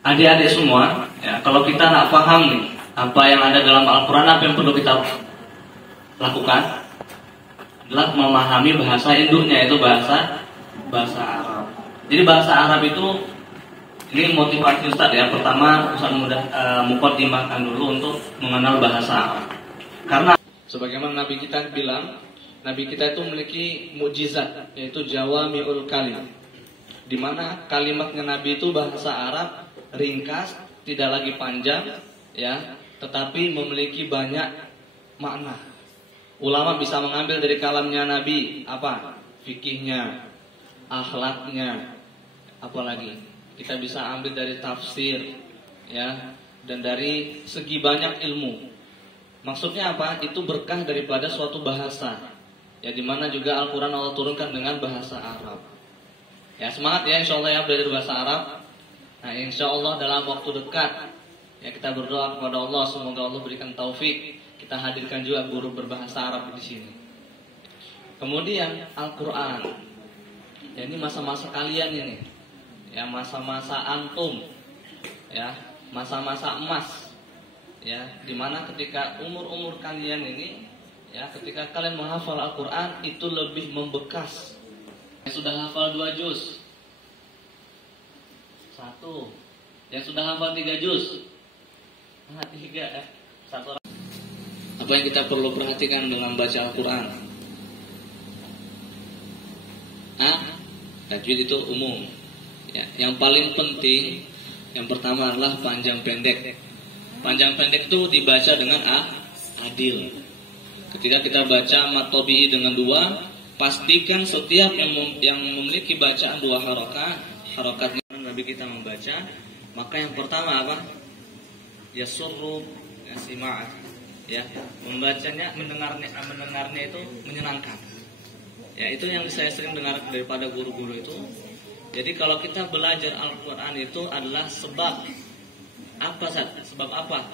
adik-adik semua, ya, kalau kita nak paham nih apa yang ada dalam Al-Quran, apa yang perlu kita lakukan adalah memahami bahasa induknya, itu bahasa Arab. Jadi bahasa Arab itu, ini motivasi Ustaz ya. Pertama Ustaz muqaddimahkan dulu untuk mengenal bahasa Arab. Karena sebagaimana Nabi kita bilang, Nabi kita itu memiliki mukjizat, yaitu jawami'ul kalim, di mana kalimatnya Nabi itu bahasa Arab ringkas, tidak lagi panjang, ya, tetapi memiliki banyak makna. Ulama bisa mengambil dari kalamnya Nabi apa? Fikihnya, akhlaknya, apalagi kita bisa ambil dari tafsir, ya, dan dari segi banyak ilmu. Maksudnya apa? Itu berkah daripada suatu bahasa, ya, dimana juga Al-Quran Allah turunkan dengan bahasa Arab. Ya, semangat ya, insya Allah ya, belajar bahasa Arab. Nah, insya Allah dalam waktu dekat, ya, kita berdoa kepada Allah semoga Allah berikan taufik, kita hadirkan juga guru berbahasa Arab di sini. Kemudian Al-Quran, ya, ini masa-masa kalian ini, ya, masa-masa antum, ya, masa-masa emas, ya, dimana ketika umur kalian ini, ya, ketika kalian menghafal Al-Quran itu lebih membekas. Yang sudah hafal 2 juz 1, yang sudah hafal 3 juz 3, 1. Apa yang kita perlu perhatikan dalam baca Al-Quran? Tajwid itu umum, ya. Yang paling penting, yang pertama adalah panjang pendek. Panjang pendek itu dibaca dengan adil. Ketika kita baca mad tabi'i dengan 2, pastikan setiap yang memiliki bacaan 2 harokatnya Nabi kita membaca, maka yang pertama apa? Yasurru sima'ah, ya, membacanya, mendengarnya itu menyenangkan. Ya, itu yang saya sering dengar daripada guru-guru itu. Jadi kalau kita belajar Al-Quran itu adalah sebab apa, sebab apa?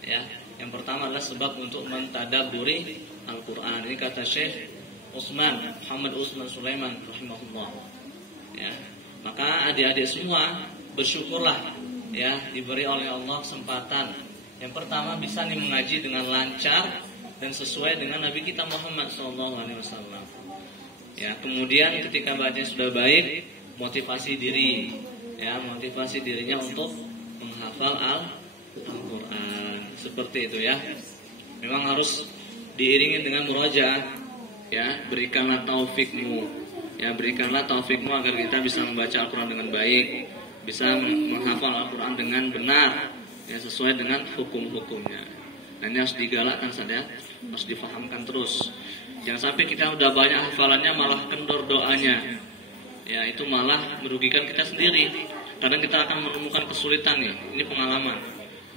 Ya, yang pertama adalah sebab untuk mentadabburi Al-Quran. Ini kata Syekh Muhammad Utsman Sulaiman rahimahullah. Ya, maka adik-adik semua bersyukurlah, ya, diberi oleh Allah kesempatan. Yang pertama bisa nih mengaji dengan lancar dan sesuai dengan Nabi kita Muhammad SAW. Ya, kemudian ketika bacanya sudah baik, motivasi diri, ya, motivasi dirinya untuk menghafal Al-Quran. Seperti itu ya. Memang harus diiringi dengan murojaah, ya, berikanlah taufikmu, ya, berikanlah taufikmu agar kita bisa membaca Al-Quran dengan baik, bisa menghafal Al-Quran dengan benar, ya, sesuai dengan hukum-hukumnya. Nah, ini harus digalakkan saja, harus difahamkan terus. Jangan sampai kita udah banyak hafalannya malah kendor doanya, ya, itu malah merugikan kita sendiri. Kadang kita akan menemukan kesulitan nih, ini pengalaman,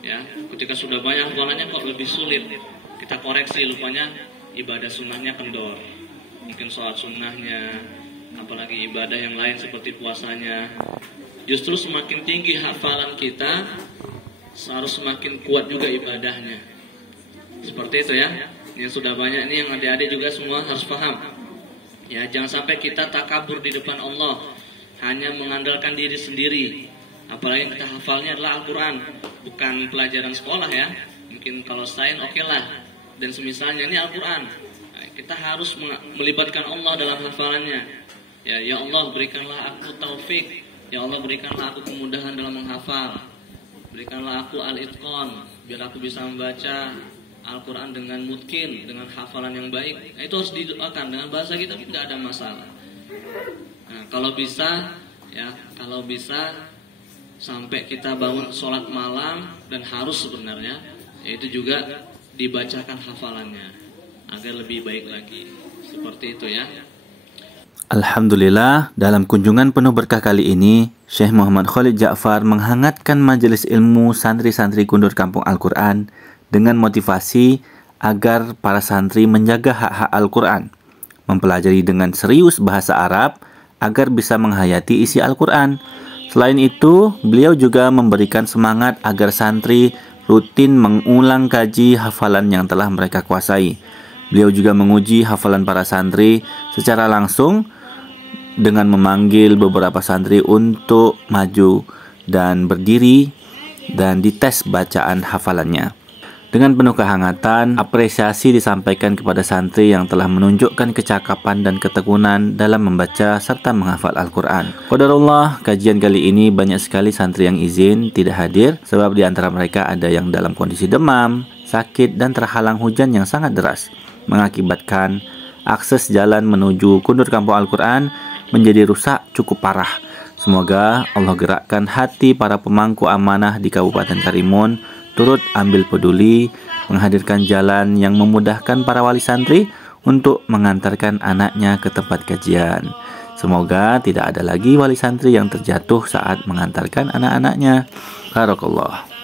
ya, ketika sudah banyak hafalannya kok lebih sulit. Kita koreksi, lupanya ibadah sunnahnya kendor, mungkin sholat sunnahnya, apalagi ibadah yang lain seperti puasanya. Justru semakin tinggi hafalan kita, harus semakin kuat juga ibadahnya. Seperti itu ya. Yang sudah banyak ini, yang adik-adik juga semua harus paham. Ya, jangan sampai kita takabur di depan Allah, hanya mengandalkan diri sendiri. Apalagi yang kita hafalnya adalah Al-Quran, bukan pelajaran sekolah ya. Mungkin kalau sains oke lah, dan semisalnya ini Al-Quran. Nah, kita harus melibatkan Allah dalam hafalannya. Ya, ya Allah berikanlah aku taufik. Ya Allah berikanlah aku kemudahan dalam menghafal. Berikanlah aku al-itqan, biar aku bisa membaca Al-Quran dengan mungkin, dengan hafalan yang baik. Nah, itu harus didoakan dengan bahasa kita, tidak ada masalah. Nah, kalau bisa, ya, kalau bisa sampai kita bangun sholat malam, dan harus sebenarnya, yaitu juga dibacakan hafalannya agar lebih baik lagi. Seperti itu ya. Alhamdulillah, dalam kunjungan penuh berkah kali ini, Syekh Muhammad Khalid Ja'far menghangatkan majelis ilmu santri-santri Kundur Kampung Al-Quran dengan motivasi agar para santri menjaga hak-hak Al-Quran, mempelajari dengan serius bahasa Arab agar bisa menghayati isi Al-Quran. Selain itu, beliau juga memberikan semangat agar santri rutin mengulang kaji hafalan yang telah mereka kuasai. Beliau juga menguji hafalan para santri secara langsung dengan memanggil beberapa santri untuk maju dan berdiri dan dites bacaan hafalannya. Dengan penuh kehangatan, apresiasi disampaikan kepada santri yang telah menunjukkan kecakapan dan ketekunan dalam membaca serta menghafal Al-Quran. Qadarullah, kajian kali ini banyak sekali santri yang izin tidak hadir sebab di antara mereka ada yang dalam kondisi demam, sakit, dan terhalang hujan yang sangat deras, mengakibatkan akses jalan menuju Kundur Kampung Al-Quran menjadi rusak cukup parah. Semoga Allah gerakkan hati para pemangku amanah di Kabupaten Karimun turut ambil peduli, menghadirkan jalan yang memudahkan para wali santri untuk mengantarkan anaknya ke tempat kajian. Semoga tidak ada lagi wali santri yang terjatuh saat mengantarkan anak-anaknya. Barakallah.